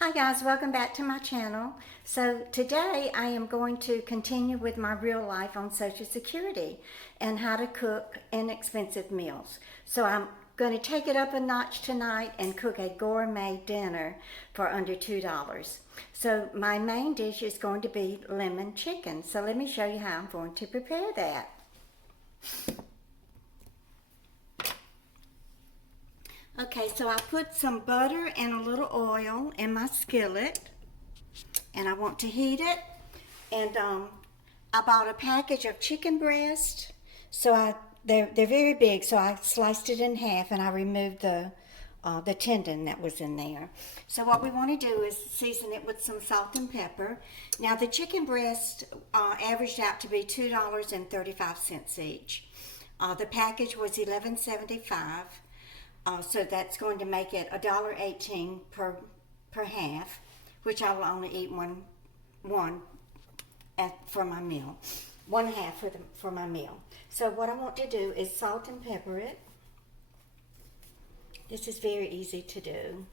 Hi guys, welcome back to my channel. So today I am going to continue with my real life on Social Security and how to cook inexpensive meals. So I'm going to take it up a notch tonight and cook a gourmet dinner for under $2. So my main dish is going to be lemon chicken. So let me show you how I'm going to prepare that. Okay, so I put some butter and a little oil in my skillet, and I want to heat it. And I bought a package of chicken breast. So they're very big, so I sliced it in half and I removed the tendon that was in there. So what we want to do is season it with some salt and pepper. Now the chicken breast averaged out to be $2.35 each. The package was $11.75. So that's going to make it $1.18 per half, which I will only eat one for my meal, one half for my meal. So what I want to do is salt and pepper it. This is very easy to do.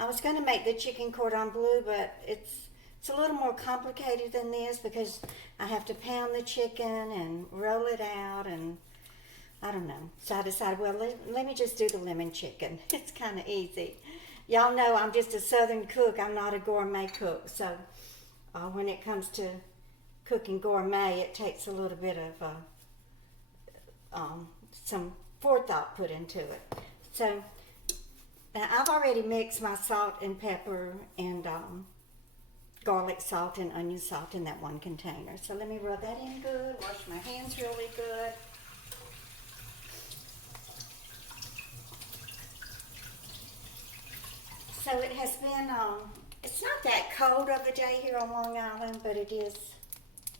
I was going to make the chicken cordon bleu, but it's a little more complicated than this because I have to pound the chicken and roll it out, and I don't know. So I decided, well, let me just do the lemon chicken. It's kind of easy. Y'all know I'm just a southern cook. I'm not a gourmet cook. So when it comes to cooking gourmet, it takes a little bit of some forethought put into it. So now I've already mixed my salt and pepper and garlic salt and onion salt in that one container. So let me rub that in good, wash my hands really good. So it has been, it's not that cold of a day here on Long Island, but it is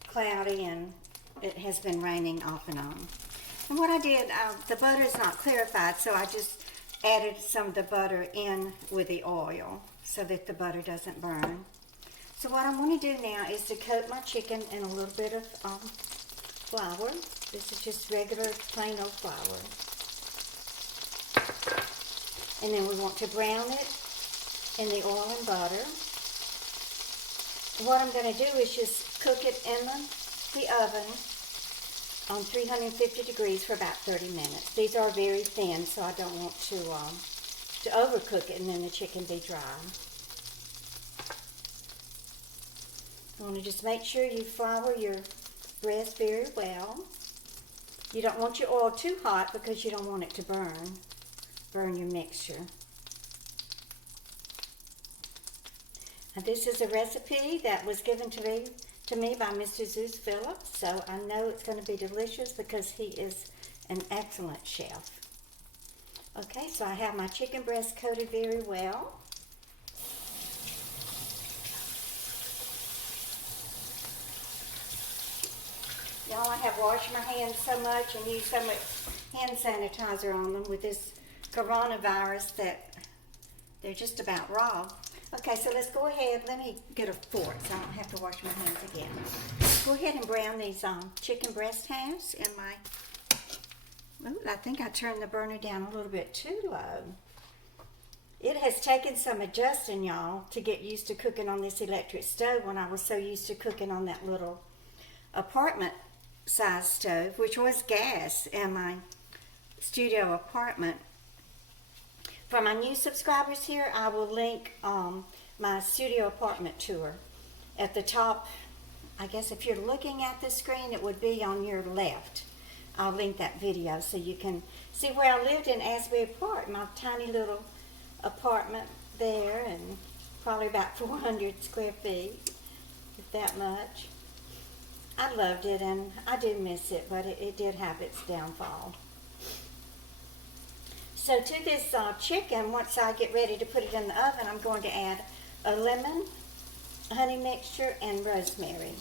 cloudy and it has been raining off and on. And what I did, the butter is not clarified, so I just added some of the butter in with the oil so that the butter doesn't burn. So what I'm going to do now is to coat my chicken in a little bit of flour. This is just regular plain old flour. And then we want to brown it in the oil and butter. What I'm going to do is just cook it in the oven on 350 degrees for about 30 minutes. These are very thin, so I don't want to overcook it and then the chicken be dry. You want to just make sure you flour your breast very well. You don't want your oil too hot because you don't want it to burn your mixture. Now, this is a recipe that was given to me by Mr. Zeus Phillips, so I know it's going to be delicious because he is an excellent chef. Okay, so I have my chicken breast coated very well. Y'all, I have washed my hands so much and used so much hand sanitizer on them with this coronavirus that they're just about raw. Okay, so let's go ahead. Let me get a fork so I don't have to wash my hands again. Go ahead and brown these chicken breast halves in my... Ooh, I think I turned the burner down a little bit too low. It has taken some adjusting, y'all, to get used to cooking on this electric stove when I was so used to cooking on that little apartment-sized stove, which was gas in my studio apartment. For my new subscribers here, I will link my studio apartment tour. At the top, I guess if you're looking at the screen, it would be on your left. I'll link that video so you can see where I lived in Asbury Park, my tiny little apartment there, and probably about 400 square feet, if that much. I loved it, and I do miss it, but it did have its downfall. So to this chicken, once I get ready to put it in the oven, I'm going to add a lemon, honey mixture, and rosemary.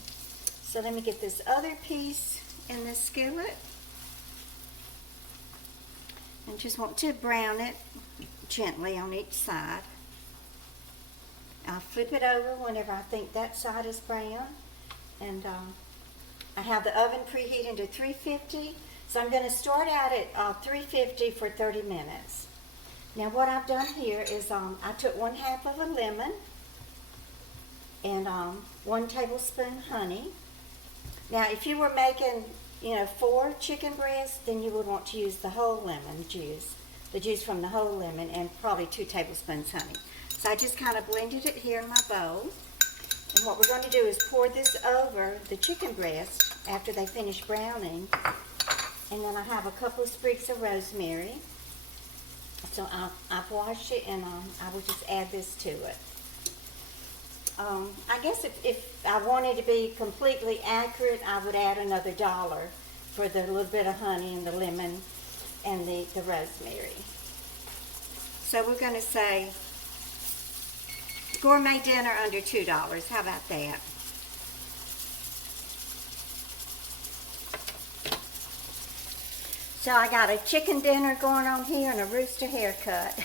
So let me get this other piece in the skillet. And just want to brown it gently on each side. I'll flip it over whenever I think that side is brown. And I have the oven preheated to 350. So I'm going to start out at 350 for 30 minutes. Now what I've done here is I took 1/2 of a lemon and 1 tablespoon honey. Now if you were making, 4 chicken breasts, then you would want to use the whole lemon juice, the juice from the whole lemon, and probably 2 tablespoons honey. So I just kind of blended it here in my bowl. And what we're going to do is pour this over the chicken breast after they finish browning. And then I have a couple of sprigs of rosemary. So I've washed it, and I will just add this to it. I guess if I wanted to be completely accurate, I would add another $1 for the little bit of honey and the lemon and the rosemary. So we're going to say gourmet dinner under $2. How about that? So I got a chicken dinner going on here and a rooster haircut.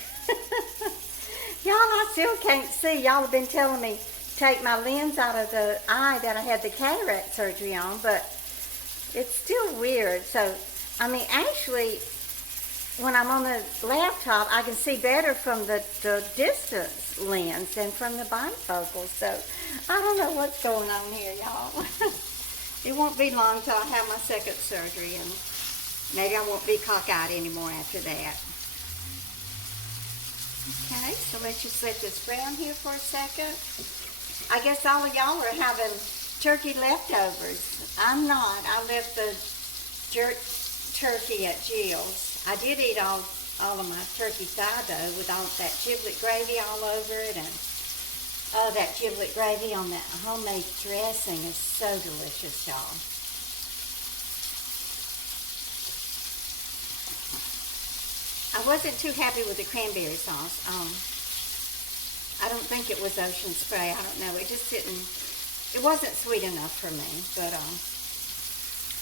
Y'all, I still can't see. Y'all have been telling me take my lens out of the eye that I had the cataract surgery on, but it's still weird. So, I mean, actually, when I'm on the laptop, I can see better from the distance lens than from the bifocals. So, I don't know what's going on here, y'all. It won't be long till I have my second surgery, and maybe I won't be cockeyed anymore after that. Okay, so let's just let this brown here for a second. I guess all of y'all are having turkey leftovers. I'm not. I left the jerk turkey at Jill's. I did eat all of my turkey thigh though, with all that giblet gravy all over it, and oh, that giblet gravy on that homemade dressing is so delicious, y'all. I wasn't too happy with the cranberry sauce. I don't think it was Ocean Spray. I don't know. It wasn't sweet enough for me. But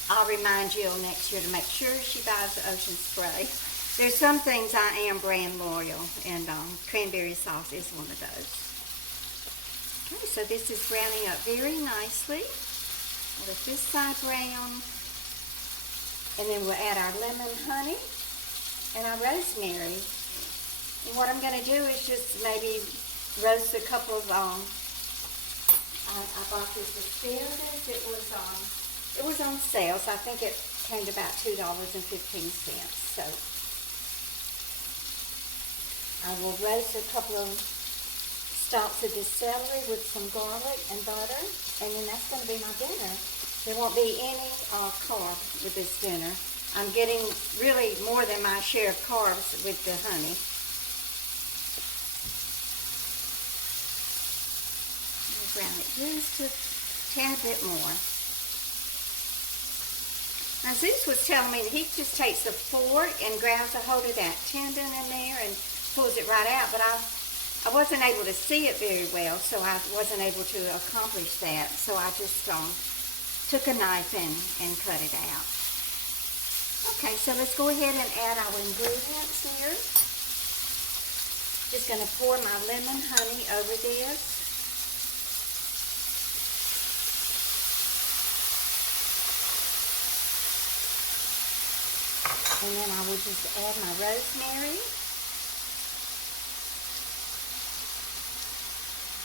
I'll remind Jill next year to make sure she buys the Ocean Spray. There's some things I am brand loyal, and cranberry sauce is one of those. Okay, so this is browning up very nicely. I'll let this side brown. And then we'll add our lemon honey and our rosemary. And what I'm going to do is just maybe roast a couple of, I bought this asparagus. It was on sale, so I think it came to about $2.15. So I will roast a couple of stalks of this celery with some garlic and butter, and then that's going to be my dinner. There won't be any carb with this dinner. I'm getting really more than my share of carbs with the honey. Brown it just a tad bit more. Now Zeus was telling me that he just takes a fork and grabs a hold of that tendon in there and pulls it right out, but I wasn't able to see it very well, so I wasn't able to accomplish that. So I just took a knife and cut it out. Okay, so let's go ahead and add our ingredients here. Just going to pour my lemon honey over this. And then I will just add my rosemary.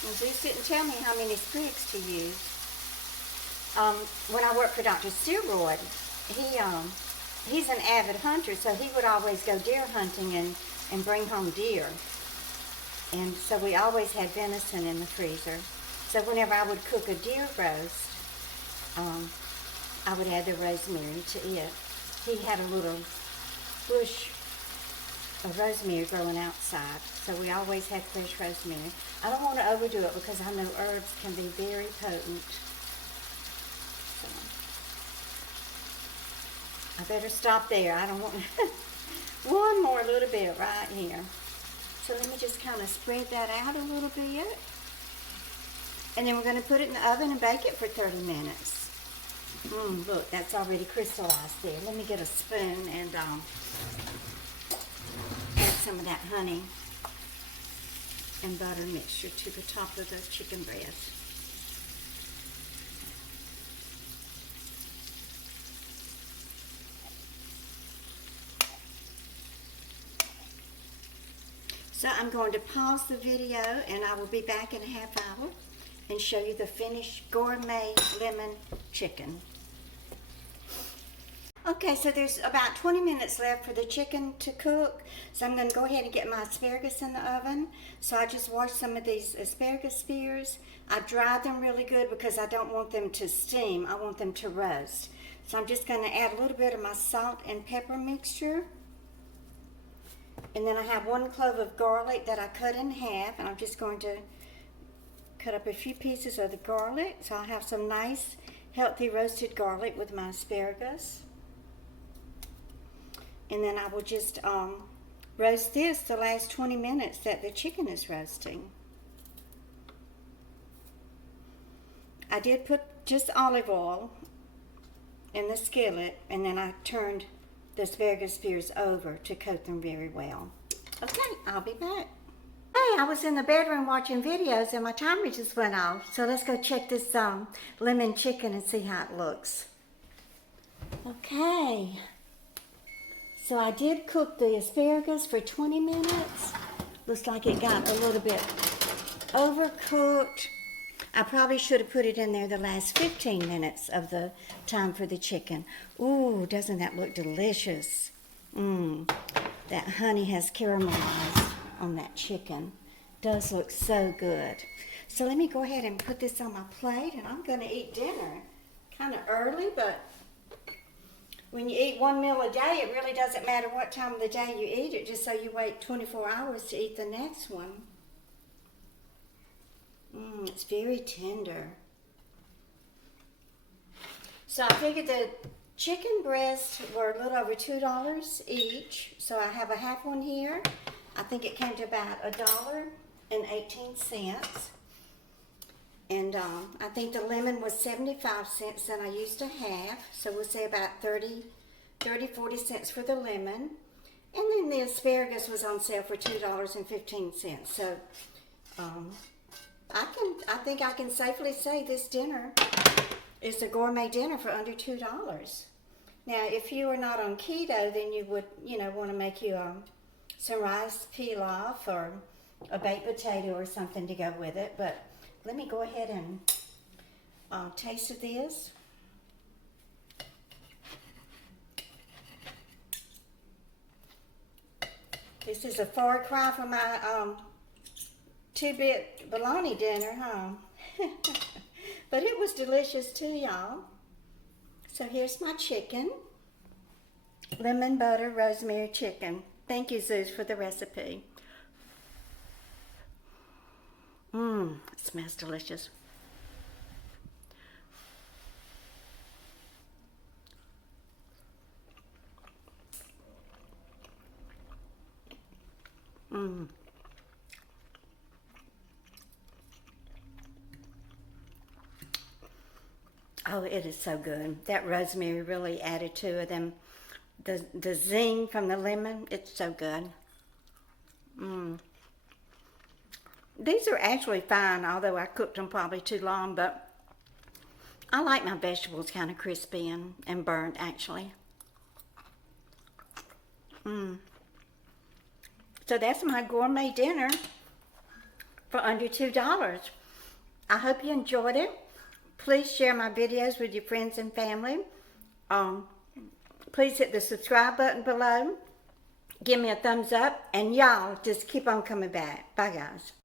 And Zeus didn't tell me how many sprigs to use. When I worked for Dr. Steroid, he's an avid hunter, so he would always go deer hunting and bring home deer. And so we always had venison in the freezer. So whenever I would cook a deer roast, I would add the rosemary to it. He had a little bush of rosemary growing outside, so we always had fresh rosemary. I don't want to overdo it because I know herbs can be very potent. So I better stop there. I don't want one more little bit right here. So let me just kind of spread that out a little bit. And then we're going to put it in the oven and bake it for 30 minutes. Look, that's already crystallized there. Let me get a spoon and add some of that honey and butter mixture to the top of the chicken breast. So I'm going to pause the video and I will be back in a half hour and show you the finished gourmet lemon chicken. Okay, so there's about 20 minutes left for the chicken to cook. So I'm going to go ahead and get my asparagus in the oven. So I just washed some of these asparagus spears. I dried them really good because I don't want them to steam. I want them to roast. So I'm just going to add a little bit of my salt and pepper mixture. And then I have 1 clove of garlic that I cut in half. And I'm just going to cut up a few pieces of the garlic. So I'll have some nice, healthy roasted garlic with my asparagus. And then I will just roast this the last 20 minutes that the chicken is roasting. I did put just olive oil in the skillet, and then I turned the asparagus spears over to coat them very well. Okay, I'll be back. Hey, I was in the bedroom watching videos and my timer just went off. So let's go check this lemon chicken and see how it looks. Okay. So I did cook the asparagus for 20 minutes. Looks like it got a little bit overcooked. I probably should have put it in there the last 15 minutes of the time for the chicken. Ooh, doesn't that look delicious? That honey has caramelized on that chicken. Does look so good. So let me go ahead and put this on my plate, and I'm going to eat dinner. Kind of early, but when you eat 1 meal a day, it really doesn't matter what time of the day you eat it, just so you wait 24 hours to eat the next one. It's very tender. So I figured the chicken breasts were a little over $2 each. So I have a half one here. I think it came to about $1.18. And I think the lemon was 75 cents and I used a half. So we'll say about 40 cents for the lemon. And then the asparagus was on sale for $2.15. So I think I can safely say this dinner is a gourmet dinner for under $2. Now, if you are not on keto, then you would, want to make you some rice pilaf or a baked potato or something to go with it. But let me go ahead and taste this. This is a far cry from my 2-bit bologna dinner, huh? But it was delicious too, y'all. So here's my chicken. Lemon butter rosemary chicken. Thank you, Zeus, for the recipe. It smells delicious. Oh, it is so good. That rosemary really added to them. The zing from the lemon, it's so good. These are actually fine, although I cooked them probably too long, but I like my vegetables kind of crispy and burnt, actually. So that's my gourmet dinner for under $2. I hope you enjoyed it. Please share my videos with your friends and family. Please hit the subscribe button below. Give me a thumbs up, and y'all just keep on coming back. Bye, guys.